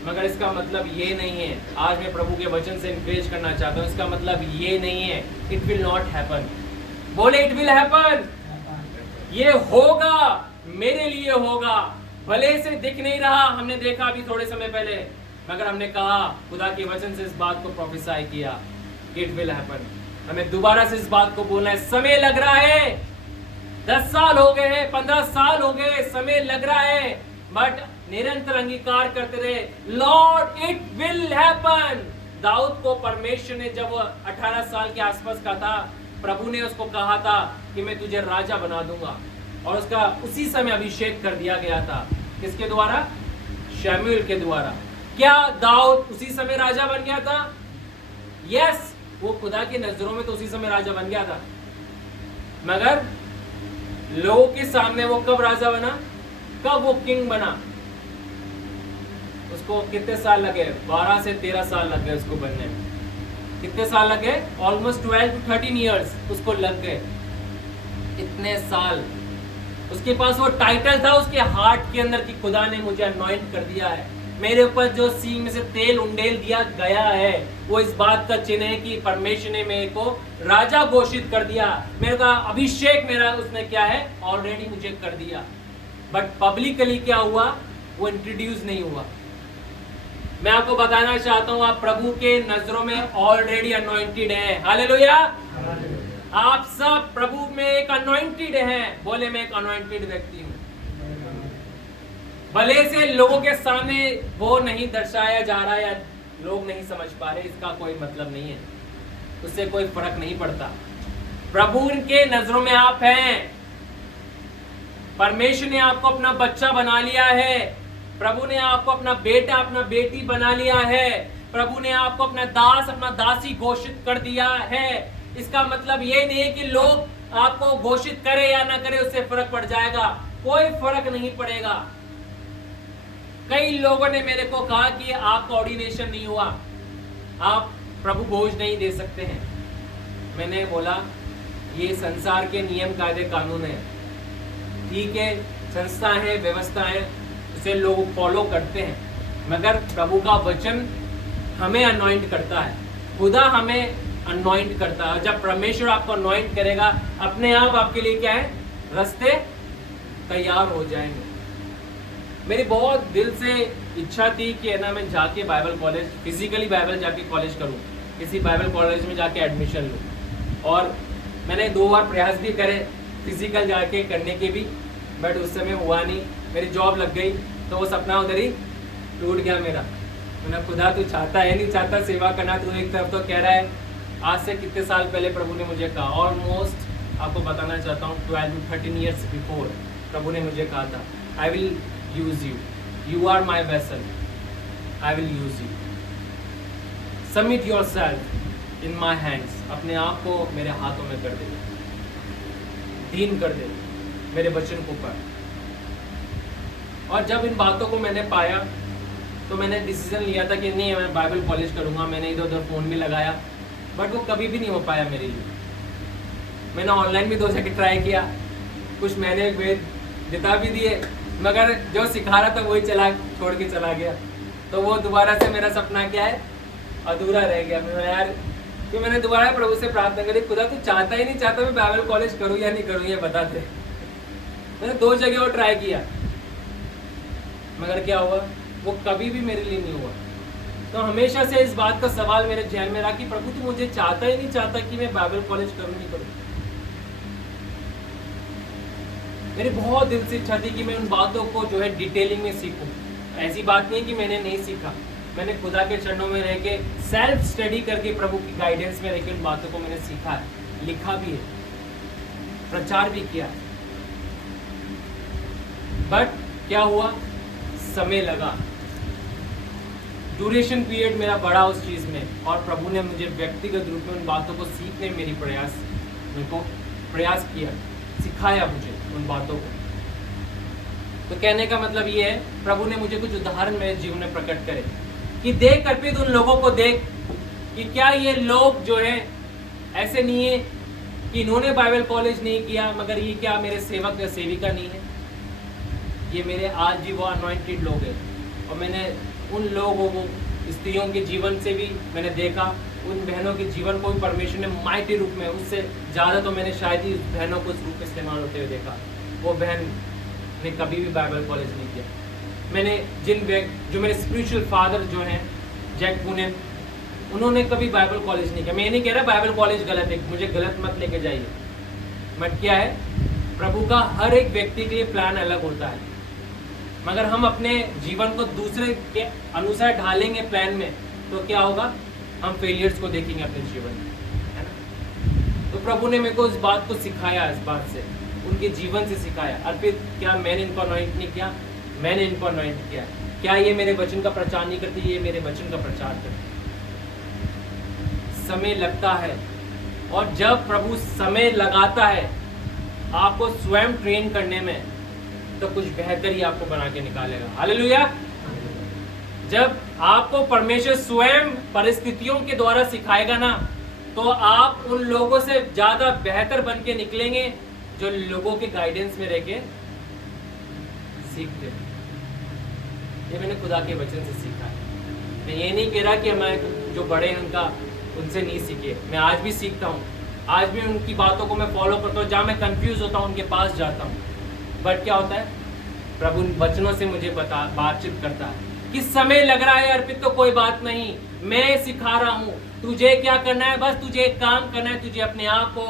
मगर इसका मतलब ये नहीं है, आज मैं प्रभु के वचन से इनकरेज करना चाहता हूँ, इसका मतलब ये नहीं है इट विल नॉट हैपन। बोले इट विल हैपन, ये होगा, मेरे लिए होगा। भले से दिख नहीं रहा, हमने देखा अभी थोड़े समय पहले, मगर हमने कहा खुदा के वचन से इस बात को प्रोफेसाई किया, इट विल हैपन। हमें दोबारा से इस बात को बोलना है। समय लग रहा है, 10 साल हो गए हैं, 15 साल हो गए, समय लग रहा है, बट निरंतर अंगीकार करते रहे, lord it will happen. Dawood को परमेश्वर ने जब वो 18 साल के आसपास का था, प्रभु ने उसको कहा था कि मैं तुझे राजा बना दूंगा, और उसका उसी समय अभिषेक कर दिया गया था। किसके द्वारा? शमूएल के द्वारा। क्या दाऊद उसी समय राजा बन गया था? यस, वो खुदा की नजरों में तो उसी समय राजा बन गया था, मगर लोगों के सामने वो कब राजा बना, कब वो किंग बना? उसको कितने साल लगे? 12 से 13 साल लग गए उसको बनने में। कितने साल लगे? ऑलमोस्ट 12 to 13 ईयर्स उसको लग गए। इतने साल उसके पास वो टाइटल था उसके हार्ट के अंदर कि खुदा ने मुझे अनॉइंट कर दिया है, मेरे ऊपर जो सींग में से तेल उंडेल दिया गया है वो इस बात का चिन्ह है कि परमेश्वर ने मेरे को राजा घोषित कर दिया, मेरे का अभिषेक मेरा उसने क्या है ऑलरेडी मुझे कर दिया। बट पब्लिकली क्या हुआ? वो इंट्रोड्यूस नहीं हुआ। मैं आपको बताना चाहता हूं, आप प्रभु के नजरों में ऑलरेडी अनॉइंटेड हैं। हालेलुया। आप सब प्रभु में एक अनॉइंटेड हैं। बोले मैं एक अनॉइंटेड व्यक्ति हूं। भले से लोगों के सामने वो नहीं दर्शाया जा रहा या लोग नहीं समझ पा रहे, इसका कोई मतलब नहीं है, उससे कोई फर्क नहीं पड़ता। प्रभु के नजरों में आप हैं। परमेश्वर ने आपको अपना बच्चा बना लिया है। प्रभु ने आपको अपना बेटा, अपना बेटी बना लिया है। प्रभु ने आपको अपना दास, अपना दासी घोषित कर दिया है। इसका मतलब ये नहीं है कि लोग आपको घोषित करे या ना करे उससे फर्क पड़ जाएगा। कोई फर्क नहीं पड़ेगा। कई लोगों ने मेरे को कहा कि आपका ऑर्डिनेशन नहीं हुआ, आप प्रभु भोज नहीं दे सकते हैं। मैंने बोला ये संसार के नियम कायदे कानून है, ठीक है, संस्था है, व्यवस्था है, उसे लोग फॉलो करते हैं, मगर प्रभु का वचन हमें अनॉइंट करता है। खुदा हमें अनॉइंट करता है। जब परमेश्वर आपको अनॉइंट करेगा, अपने आप आपके लिए क्या है, रास्ते तैयार हो जाएंगे। मेरी बहुत दिल से इच्छा थी कि है ना मैं जाके बाइबल कॉलेज, फिजिकली बाइबल जाके कॉलेज करूं, किसी बाइबल कॉलेज में जाके एडमिशन लूं। और मैंने 2 बार प्रयास भी करे फिजिकल जाके करने के भी, बट उस समय हुआ नहीं। मेरी जॉब लग गई तो वो सपना उधर ही टूट गया मेरा। मैंने खुदा तू चाहता है नहीं चाहता सेवा करना, तू एक तरफ तो कह रहा है। आज से कितने साल पहले प्रभु ने मुझे कहा, ऑलमोस्ट आपको बताना चाहता हूँ 12 to 13 ईयर्स बिफोर प्रभु ने मुझे कहा था, I will use you, you are my vessel, I will use you, submit yourself in my hands. अपने आप को मेरे हाथों में कर दे, दीन कर दे, मेरे वचन को पढ़। और जब इन बातों को मैंने पाया तो मैंने डिसीजन लिया था कि नहीं, मैं बाइबल कॉलेज करूँगा। मैंने इधर उधर फ़ोन भी लगाया, बट वो कभी भी नहीं हो पाया मेरे लिए। मैंने ऑनलाइन भी 2 जगह ट्राई किया, कुछ मैंने वेद जिता भी दिए, मगर जो सिखा रहा था वही छोड़ के चला गया। तो वो दोबारा से मेरा सपना क्या है, अधूरा रह गया। मैं यार, कि मैंने दोबारा प्रभु से प्रार्थना करी, खुदा तू चाहता ही नहीं चाहता मैं बाइबल कॉलेज करूँ या नहीं करूँ, ये बता दे। मैंने 2 जगह और ट्राई किया, मगर क्या हुआ, वो कभी भी मेरे लिए नहीं हुआ। तो हमेशा से इस बात का सवाल मेरे जहन में रहा कि प्रभु तू मुझे चाहता ही नहीं चाहता कि मैं बाइबल कॉलेज करूँ नहीं करूँ। मेरी बहुत दिल से इच्छा थी कि मैं उन बातों को जो है डिटेलिंग में सीखूं। ऐसी बात नहीं कि मैंने नहीं सीखा, मैंने खुदा के चरणों में रह के सेल्फ स्टडी करके प्रभु की गाइडेंस में रह के उन बातों को मैंने सीखा है, लिखा भी है, प्रचार भी किया। बट क्या हुआ, समय लगा, ड्यूरेशन पीरियड मेरा बढ़ा उस चीज़ में, और प्रभु ने मुझे व्यक्तिगत रूप में उन बातों को सीखने में मेरे को प्रयास किया, सिखाया मुझे उन बातों को। तो कहने का मतलब ये है, प्रभु ने मुझे कुछ उदाहरण मेरे जीवन में प्रकट करे कि देख अर्पित उन लोगों को देख कि क्या ये लोग जो है ऐसे नहीं है कि इन्होंने बाइबल कॉलेज नहीं किया, मगर ये क्या मेरे सेवक या सेविका नहीं है, ये मेरे आज भी वो अनॉइंटेड लोग हैं। और मैंने उन लोगों को, स्त्रियों के जीवन से भी मैंने देखा, उन बहनों के जीवन को भी परमेश्वर ने माइटी रूप में, उससे ज़्यादा तो मैंने शायद ही बहनों को उस रूप में इस्तेमाल होते हुए देखा। वो बहन ने कभी भी बाइबल कॉलेज नहीं किया। मैंने जो मेरे स्पिरिचुअल फादर जो हैं, जैक पुनेन, उन्होंने कभी बाइबल कॉलेज नहीं किया। मैं ये नहीं कह रहा बाइबल कॉलेज गलत है, मुझे गलत मत लेके जाइए, बट क्या है, प्रभु का हर एक व्यक्ति के लिए प्लान अलग होता है। मगर हम अपने जीवन को दूसरे के अनुसार ढालेंगे प्लान में, तो क्या होगा, हम फेलियर्स को देखेंगे अपने जीवन में, है ना। तो प्रभु ने मेरे को इस बात को सिखाया, इस बात से, उनके जीवन से सिखाया। अर्पित, क्या मैंने इनको अनॉइंट नहीं किया? मैंने इनको अनॉइंट किया। क्या ये मेरे वचन का प्रचार नहीं करते? ये मेरे वचन का प्रचार करते। समय लगता है, और जब प्रभु समय लगाता है आपको स्वयं ट्रेन करने में, तो कुछ बेहतर ही आपको बना के निकालेगा। हालेलुया। जब आपको परमेश्वर स्वयं परिस्थितियों के द्वारा सिखाएगा ना, तो आप उन लोगों से ज्यादा बेहतर बन के निकलेंगे जो लोगों के गाइडेंस में रह के सीखते। ये मैंने खुदा के वचन से सीखा है। मैं ये नहीं कह रहा कि हमारे जो बड़े हैं उनसे नहीं सीखे, मैं आज भी सीखता हूँ, आज भी उनकी बातों को मैं फॉलो करता हूँ। जहाँ मैं कंफ्यूज होता हूँ उनके पास जाता हूँ। बट क्या होता है, प्रभु वचनों से मुझे बातचीत करता है कि समय लग रहा है अर्पित, तो कोई बात नहीं, मैं सिखा रहा हूँ, तुझे क्या करना है, बस तुझे एक काम करना है, तुझे अपने आप को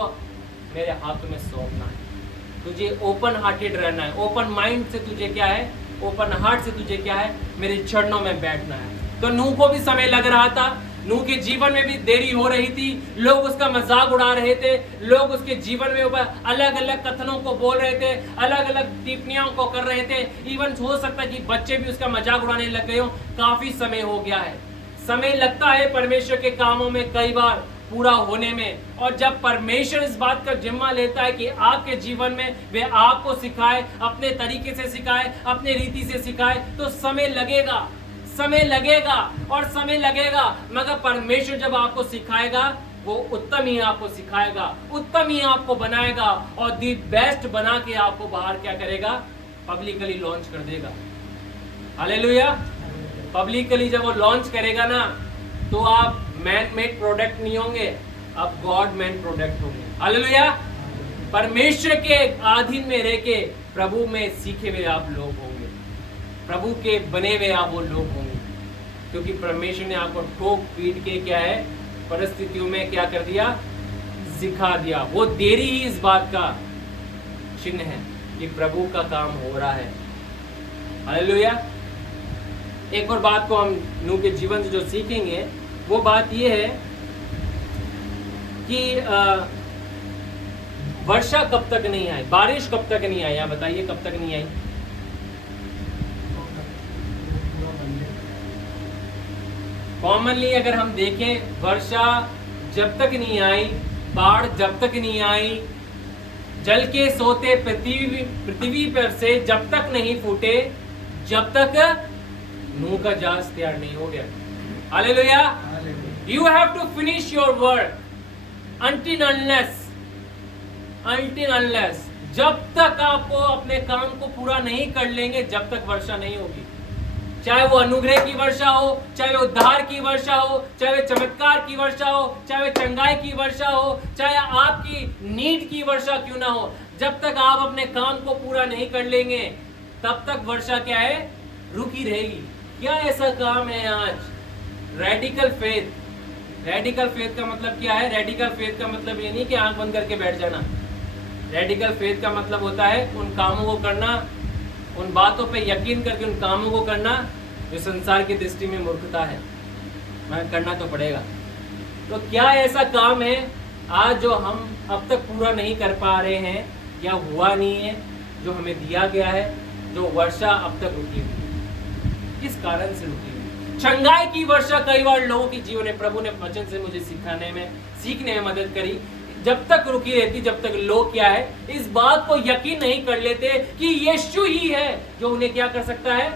मेरे हाथों में सौंपना है, तुझे ओपन हार्टेड रहना है, ओपन माइंड से तुझे क्या है, ओपन हार्ट से तुझे क्या है, मेरे चरणों में बैठना है। तो नूह को भी समय लग रहा था, नूह के जीवन में भी देरी हो रही थी, लोग उसका मजाक उड़ा रहे थे, लोग उसके जीवन में अलग अलग कथनों को बोल रहे थे, अलग अलग टिप्पणियों को कर रहे थे, इवन हो सकता है कि बच्चे भी उसका मजाक उड़ाने लग गए हो। काफी समय हो गया है, समय लगता है परमेश्वर के कामों में कई बार पूरा होने में। और जब परमेश्वर इस बात का जिम्मा लेता है कि आपके जीवन में वे आपको सिखाए, अपने तरीके से सिखाए, अपने रीति से सिखाए, तो समय लगेगा, समय लगेगा और समय लगेगा। मगर परमेश्वर जब आपको सिखाएगा, वो उत्तम ही आपको सिखाएगा, उत्तम ही आपको बनाएगा, और दी बेस्ट बना के आपको बाहर क्या करेगा, पब्लिकली लॉन्च कर देगा। हालेलुया। पब्लिकली जब वो लॉन्च करेगा ना, तो आप मैन मेड प्रोडक्ट नहीं होंगे, आप गॉड मैन प्रोडक्ट होंगे। हालेलुया। परमेश्वर के अधीन में रह के प्रभु में सीखे हुए आप लोग होंगे, प्रभु के बने हुए आप वो लोग होंगे, क्योंकि परमेश्वर ने आपको ठोक पीट के क्या है, परिस्थितियों में क्या कर दिया, सिखा दिया। वो देरी ही इस बात का चिन्ह है कि प्रभु का काम हो रहा है। हालेलुया। एक और बात को हम नूह के जीवन से जो सीखेंगे, वो बात ये है कि वर्षा कब तक नहीं आई, बारिश कब तक नहीं आई, आप बताइए कब तक नहीं आई? कॉमनली अगर हम देखें, वर्षा जब तक नहीं आई, बाढ़ जब तक नहीं आई, जल के सोते पृथ्वी पर से जब तक नहीं फूटे, जब तक नूह का जहाज तैयार नहीं हो गया। Hallelujah. You have to finish your work until unless जब तक आप अपने काम को पूरा नहीं कर लेंगे, जब तक वर्षा नहीं होगी। चाहे वो अनुग्रह की वर्षा हो, चाहे वो उद्धार की वर्षा हो, चाहे वो चमत्कार की वर्षा हो, चाहे वो चंगाई की वर्षा हो, चाहे आपकी नीड की वर्षा क्यों ना हो, जब तक आप अपने काम को पूरा नहीं कर लेंगे, तब तक वर्षा क्या है, रुकी रहेगी। क्या ऐसा काम है आज? Radical faith. रेडिकल फेथ का मतलब क्या है? रेडिकल फेथ का मतलब ये नहीं कि आंख बंद करके बैठ जाना। रेडिकल फेथ का मतलब होता है उन कामों को करना, उन बातों पे यकीन करके उन कामों को करना जो संसार की दृष्टि में मूर्खता है, मगर करना तो पड़ेगा। तो क्या ऐसा काम है आज जो हम अब तक पूरा नहीं कर पा रहे हैं या हुआ नहीं है, जो हमें दिया गया है, जो वर्षा अब तक रुकी हुई? किस कारण से रुकी हुई? चंगाई की वर्षा कई बार लोगों के जीवन में प्रभु ने वचन से मुझे सीखने में मदद करी। जब तक रुकी रहती, जब तक लोग क्या है, इस बात को यकीन नहीं कर लेते कि यीशु ही है जो उन्हें क्या कर सकता है,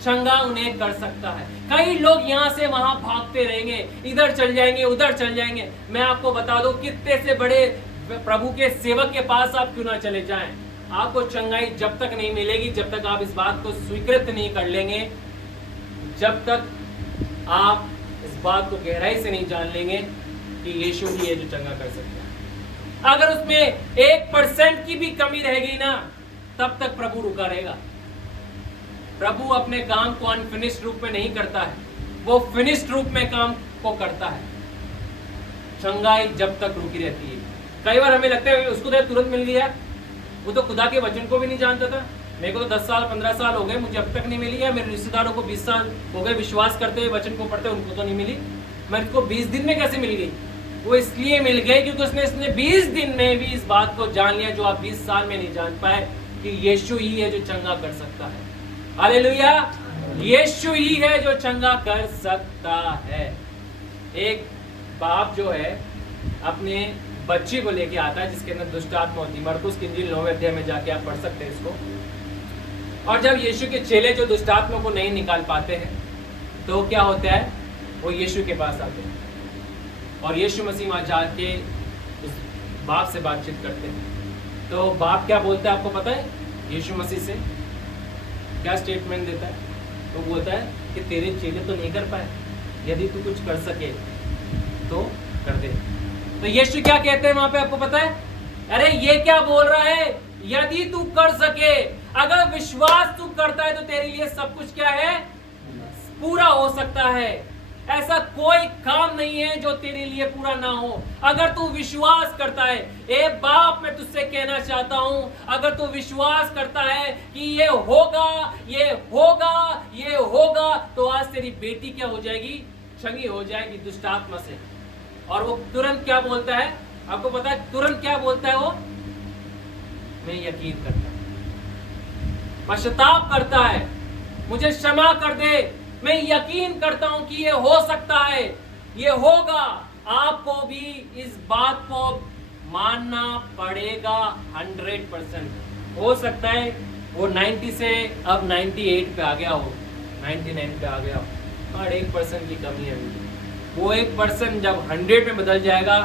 चंगा उन्हें कर सकता है। कई लोग यहाँ से वहां भागते रहेंगे, इधर चल जाएंगे, उधर चल जाएंगे। मैं आपको बता दूं, कितने से बड़े प्रभु के सेवक के पास आप क्यों ना चले जाएं, आपको चंगाई जब तक नहीं मिलेगी, जब तक आप इस बात को स्वीकृत नहीं कर लेंगे, जब तक आप इस बात को गहराई से नहीं जान लेंगे कि यीशु ही है जो चंगा कर सकता है। अगर उसमें 1% की भी कमी रहेगी ना, तब तक प्रभु रुका रहेगा। प्रभु अपने काम को अनफिनिश्ड रूप में नहीं करता है, वो फिनिश्ड रूप में काम को करता है। चंगाई जब तक रुकी रहती है। कई बार हमें लगता है उसको तो तुरंत मिल गया, वो तो खुदा के वचन को भी नहीं जानता था। मेरे को तो 10 साल 15 साल हो गए, मुझे अब तक नहीं मिली है। मेरे रिश्तेदारों को 20 साल हो गए विश्वास करते हुए, वचन को पढ़ते, उनको तो नहीं मिली। मेरे को 20 दिन में कैसे मिल गई? वो इसलिए मिल गई क्योंकि उसने 20 दिन में भी इस बात को जान लिया जो आप 20 साल में नहीं जान पाए, कि यीशु ही है जो चंगा कर सकता है। हालेलुया। यीशु ही है जो चंगा कर सकता है। एक बाप जो है अपने बच्चे को लेके आता है जिसके अंदर दुष्ट आत्मा होती है। मरकुस की इंजील 9वें अध्याय में जाके आप पढ़ सकते हैं इसको। और जब यीशु के चेले जो दुष्ट आत्मा को नहीं निकाल पाते हैं, तो क्या होता है, वो यीशु के पास आते हैं और यीशु मसीह वहां जाके उस बाप से बातचीत करते हैं। तो बाप क्या बोलता है आपको पता है? यीशु मसीह से क्या स्टेटमेंट देता है? तो बोलता है कि तेरे चेले तो नहीं कर पाए, यदि तू कुछ कर सके तो कर दे। तो यीशु क्या कहते हैं वहां पे आपको पता है? अरे ये क्या बोल रहा है, यदि तू कर सके, अगर विश्वास तू करता है तो तेरे लिए सब कुछ क्या है, पूरा हो सकता है। ऐसा कोई काम नहीं है जो तेरे लिए पूरा ना हो, अगर तू विश्वास करता है। ए बाप, मैं तुझसे कहना चाहता हूं, अगर तू विश्वास करता है कि ये होगा, ये होगा, ये होगा, तो आज तेरी बेटी क्या हो जाएगी, चंगी हो जाएगी दुष्ट आत्मा से। और वो तुरंत क्या बोलता है आपको पता है? तुरंत क्या बोलता है वो? मैं यकीन करता हूं, पश्चाताप करता है, मुझे क्षमा कर दे, मैं यकीन करता हूं कि ये हो सकता है, ये होगा। आपको भी इस बात को मानना पड़ेगा। 100% हो सकता है वो 90 से अब 98 पे आ गया हो, 99 पे आ गया हो, और 1% की कमी है। वो 1% जब 100 में बदल जाएगा,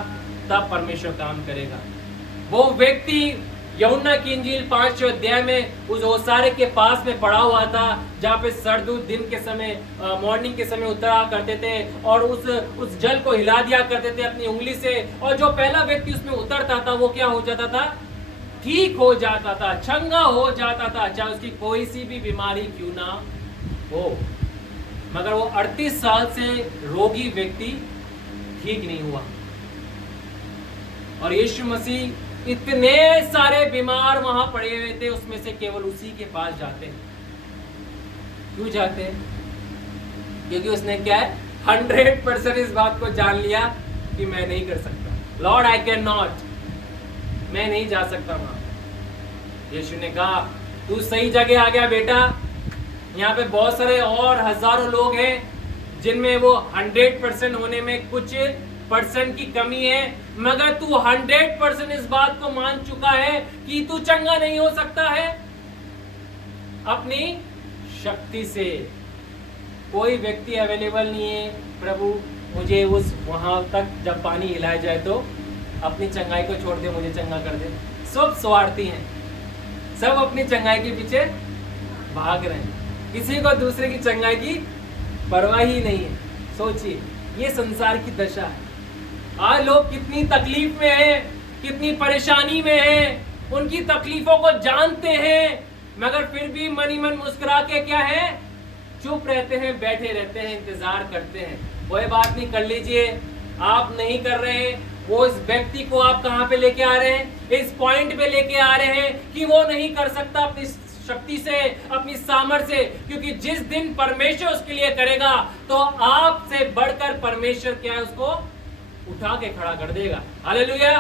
तब परमेश्वर काम करेगा। वो व्यक्ति यूहन्ना की इंजील 5वें अध्याय में उस ओसारे के पास में पड़ा हुआ था, जहाँ पे सरदूत दिन के समय, मॉर्निंग के समय उतरा करते थे और उस जल को हिला दिया करते थे अपनी उंगली से, और जो पहला व्यक्ति उसमें उतरता था वो क्या हो जाता था, ठीक हो जाता था, चंगा हो जाता था, चाहे उसकी कोई सी भी बीमारी क्यों ना हो। मगर वो 38 साल से रोगी व्यक्ति ठीक नहीं हुआ। और यीशु मसीह इतने सारे बीमार वहां पड़े हुए थे, उसमें से केवल उसी के पास जाते हैं। क्यों जाते हैं? क्योंकि उसने क्या है, 100% इस बात को जान लिया कि मैं नहीं कर सकता, लॉर्ड आई कैन नॉट, मैं नहीं जा सकता वहां। यीशु ने कहा तू सही जगह आ गया बेटा, यहाँ पे बहुत सारे और हजारों लोग हैं जिनमें वो 100% होने में कुछ परसेंट की कमी है, मगर तू 100% इस बात को मान चुका है कि तू चंगा नहीं हो सकता है अपनी शक्ति से। कोई व्यक्ति अवेलेबल नहीं है, प्रभु मुझे उस वहां तक जब पानी हिलाया जाए तो अपनी चंगाई को छोड़ दे, मुझे चंगा कर दे। सब स्वार्थी हैं, सब अपनी चंगाई के पीछे भाग रहे हैं, किसी को दूसरे की चंगाई की परवाह ही नहीं है। सोचिए, ये संसार की दशा है। आज लोग कितनी तकलीफ में हैं, कितनी परेशानी में हैं, उनकी तकलीफों को जानते हैं, मगर फिर भी मन ही मन मुस्कुरा के क्या है, चुप रहते हैं, बैठे रहते हैं, इंतजार करते हैं। कोई बात नहीं, कर लीजिए। आप नहीं कर रहे हैं, वो इस व्यक्ति को आप कहां पे लेके आ रहे हैं, इस पॉइंट पे लेके आ रहे हैं कि वो नहीं कर सकता अपनी शक्ति से, अपनी सामर्थ्य से, क्योंकि जिस दिन परमेश्वर उसके लिए करेगा तो आपसे बढ़कर परमेश्वर क्या है, उसको उठा के खड़ा कर देगा। हालेलुया।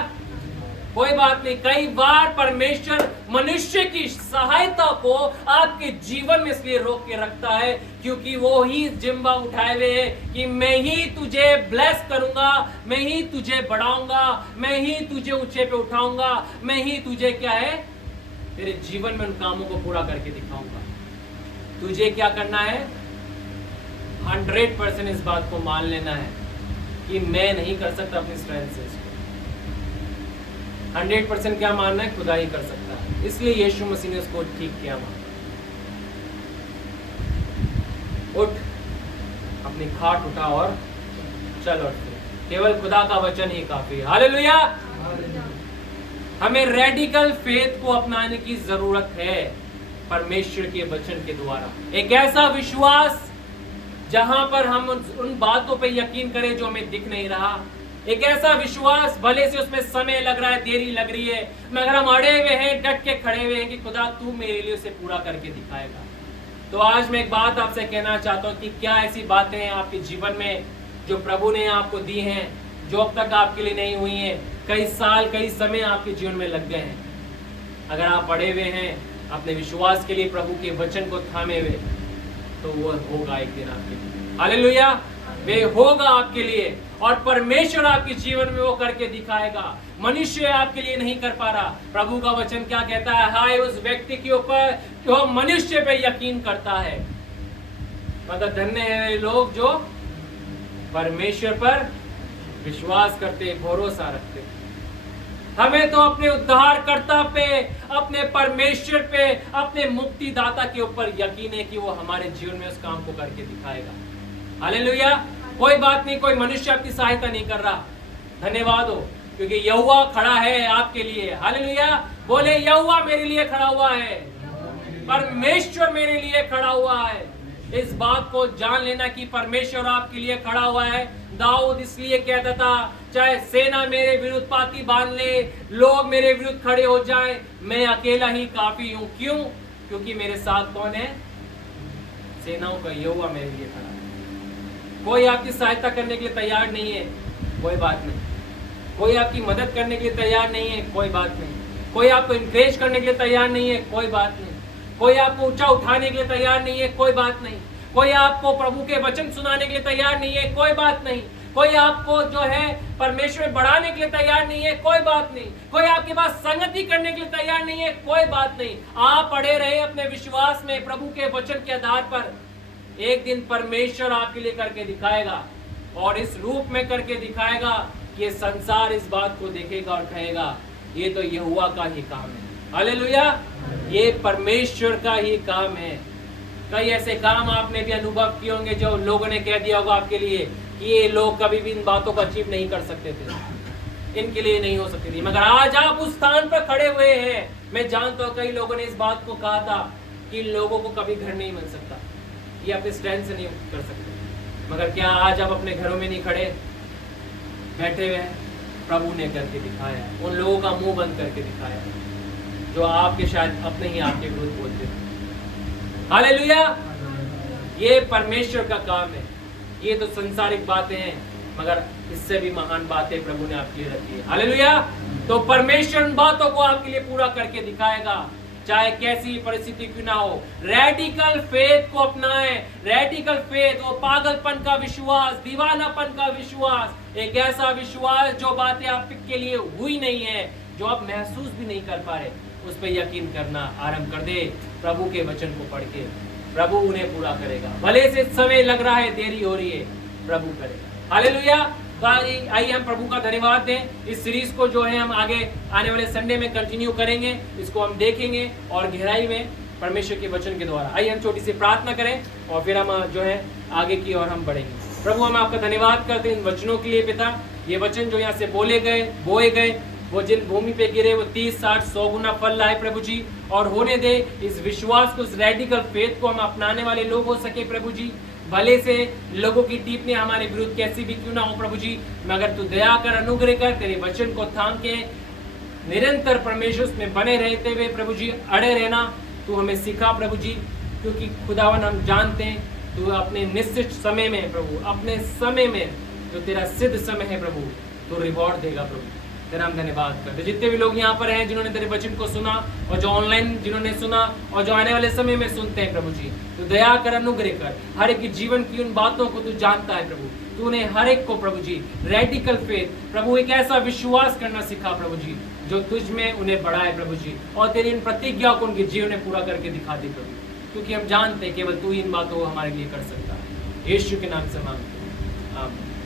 कोई बात नहीं, कई बार परमेश्वर मनुष्य की सहायता को आपके जीवन में इसलिए रोक के रखता है क्योंकि वो ही जिम्मा उठाए हुए है कि मैं ही तुझे ब्लेस करूंगा, मैं ही तुझे बढ़ाऊंगा, मैं ही तुझे ऊंचे पे उठाऊंगा, मैं ही तुझे क्या है, तेरे जीवन में उन कामों को पूरा करके दिखाऊंगा। तुझे क्या करना है, 100% इस बात को मान लेना है कि मैं नहीं कर सकता अपनी स्ट्रेंथ से। 100% क्या मानना है, खुदा ही कर सकता है। इसलिए यीशु मसीह ने उसको ठीक किया। उठ, अपनी खाट उठा और चल उठ, केवल खुदा का वचन ही काफी है। हालेलुया। हमें रेडिकल फेथ को अपनाने की जरूरत है परमेश्वर के वचन के द्वारा। एक ऐसा विश्वास जहां पर हम उन बातों पे यकीन करें जो हमें दिख नहीं रहा। एक ऐसा विश्वास, भले से उसमें समय लग रहा है, देरी लग रही है, मगर हम अड़े हुए हैं, डट के खड़े हुए हैं कि खुदा तू मेरे लिए उसे पूरा करके दिखाएगा। तो आज मैं एक बात आपसे कहना चाहता हूँ कि क्या ऐसी बातें हैं आपके जीवन में जो प्रभु ने आपको दी हैं, जो अब तक आपके लिए नहीं हुई हैं, कई साल कई समय आपके जीवन में लग गए हैं। अगर आप अड़े हुए हैं अपने विश्वास के लिए, प्रभु के वचन को थामे हुए, तो वो होगा एक दिन आपके लिए। हालेलुया। वे होगा आपके लिए और परमेश्वर आपके जीवन में वो करके दिखाएगा। मनुष्य आपके लिए नहीं कर पा रहा। प्रभु का वचन क्या कहता है, हाय उस व्यक्ति के ऊपर जो मनुष्य पे यकीन करता है। मतलब धन्य है लोग जो परमेश्वर पर विश्वास करते, भरोसा रखते। हमें तो अपने उद्धारकर्ता पे, अपने परमेश्वर पे, अपने मुक्तिदाता के ऊपर यकीन है कि वो हमारे जीवन में उस काम को करके दिखाएगा। हालेलुया। कोई बात नहीं, कोई मनुष्य आपकी सहायता नहीं कर रहा, धन्यवाद हो, क्योंकि यहोवा खड़ा है आपके लिए। हालेलुया। बोले, यहोवा मेरे लिए खड़ा हुआ है, परमेश्वर मेरे लिए खड़ा हुआ है। इस बात को जान लेना कि परमेश्वर आपके लिए खड़ा हुआ है। दाऊद इसलिए कहता था, चाहे सेना मेरे विरुद्ध पाती बांध ले, लोग मेरे विरुद्ध खड़े हो जाए, मैं अकेला ही काफी हूं। क्यों? क्योंकि मेरे साथ कौन है, सेनाओं का यहोवा मेरे लिए खड़ा है। कोई आपकी सहायता करने के लिए तैयार नहीं है, कोई बात नहीं। कोई आपकी मदद करने के लिए तैयार नहीं है, कोई बात नहीं। कोई आपको इंकरेज करने के लिए तैयार नहीं है, कोई बात नहीं। कोई आपको ऊंचा उठाने के लिए तैयार नहीं है, कोई बात नहीं। कोई आपको प्रभु के वचन सुनाने के लिए तैयार नहीं है, कोई बात नहीं। कोई आपको जो है परमेश्वर में बढ़ाने के लिए तैयार नहीं है, कोई बात नहीं। कोई आपके पास संगति करने के लिए तैयार नहीं है, कोई बात नहीं। आप अड़े रहे अपने विश्वास में, प्रभु के वचन के आधार पर। एक दिन परमेश्वर आपके लिए करके दिखाएगा और इस रूप में करके दिखाएगा कि ये संसार इस बात को देखेगा और कहेगा, ये तो यहोवा का ही काम है। हालेलुया। ये परमेश्वर का ही काम है। कई ऐसे काम आपने भी अनुभव किए होंगे जो लोगों ने कह दिया होगा आपके लिए कि ये लोग कभी भी इन बातों को अचीव नहीं कर सकते थे, इनके लिए नहीं हो सकती थी, मगर आज आप उस स्थान पर खड़े हुए हैं। मैं जानता हूँ कई लोगों ने इस बात को कहा था कि इन लोगों को कभी घर नहीं मिल सकता, ये अपने स्ट्रेंथ से नहीं कर सकते, मगर क्या आज आप अपने घरों में नहीं खड़े, बैठे हुए हैं? प्रभु ने करके दिखाया, उन लोगों का मुंह बंद करके दिखाया जो आपके शायद अपने ही आपके विरुद्ध बोलते थे। हालेलुया। ये परमेश्वर का काम है। ये तो संसारिक बातें हैं, मगर इससे भी महान बातें प्रभु ने आपके लिए रखी है। हालेलुया। तो परमेश्वर उन बातों को आपके लिए पूरा करके दिखाएगा, चाहे कैसी परिस्थिति क्यों ना हो। रेडिकल फेथ को अपनाएं। रेडिकल फेथ, वो पागलपन का विश्वास, दीवानापन का विश्वास, एक ऐसा विश्वास जो बातें आपके लिए हुई नहीं है, जो आप महसूस भी नहीं कर पा रहे, उस पर यकीन करना आरंभ कर दे। प्रभु के वचन को पढ़ के प्रभु उन्हें पूरा करेगा। भले से समय लग रहा है, देरी हो रही है, प्रभु करेगा। हालेलुया। आइए हम प्रभु का धन्यवाद दें। इस सीरीज को जो है हम आगे आने वाले संडे में कंटिन्यू करेंगे, इसको हम देखेंगे और गहराई में परमेश्वर के वचन के द्वारा। आइए हम छोटी सी प्रार्थना करें और फिर हम जो है आगे की ओर हम बढ़ेंगे। प्रभु हम आपका धन्यवाद करते हैं इन वचनों के लिए पिता। ये वचन जो यहाँ से बोले गए, बोए गए, वो जिन भूमि पे गिरे वो 30, 60, 100 गुना फल लाए प्रभु जी। और होने दे इस विश्वास को, इस रेडिकल फेथ को हम अपनाने वाले लोग हो सके प्रभु जी। भले से लोगों की टिप्पणी हमारे विरुद्ध कैसी भी क्यों ना हो प्रभु जी, मगर तू दया कर, अनुग्रह कर, तेरे वचन को थाम के निरंतर परमेश्वर में बने रहते हुए प्रभु जी अड़े रहना तू हमें सिखा प्रभु जी। क्योंकि खुदावन हम जानते हैं तू अपने निश्चित समय में प्रभु, अपने समय में जो तेरा सिद्ध समय है प्रभु, तू रिवॉर्ड देगा प्रभु। तेरा हम धन्यवाद करते। जितने भी लोग यहाँ पर हैं जिन्होंने तेरे वचन को सुना और जो ऑनलाइन जिन्होंने सुना और जो आने वाले समय में सुनते हैं प्रभु जी, तू दया कर, अनुग्रह कर। हर एक जीवन की उन बातों को तू जानता है प्रभु। तूने हर एक को प्रभु जी रेडिकल फेथ प्रभु, एक ऐसा विश्वास करना सिखा प्रभु जी जो तुझ में उन्हें बढ़ाए प्रभु जी, और तेरी इन प्रतिज्ञा को उनके जीवन में पूरा करके दिखा दे प्रभु। क्योंकि हम जानते हैं केवल तू इन बातों को हमारे लिए कर सकता है। यीशु के नाम से मांगते हैं, आमीन।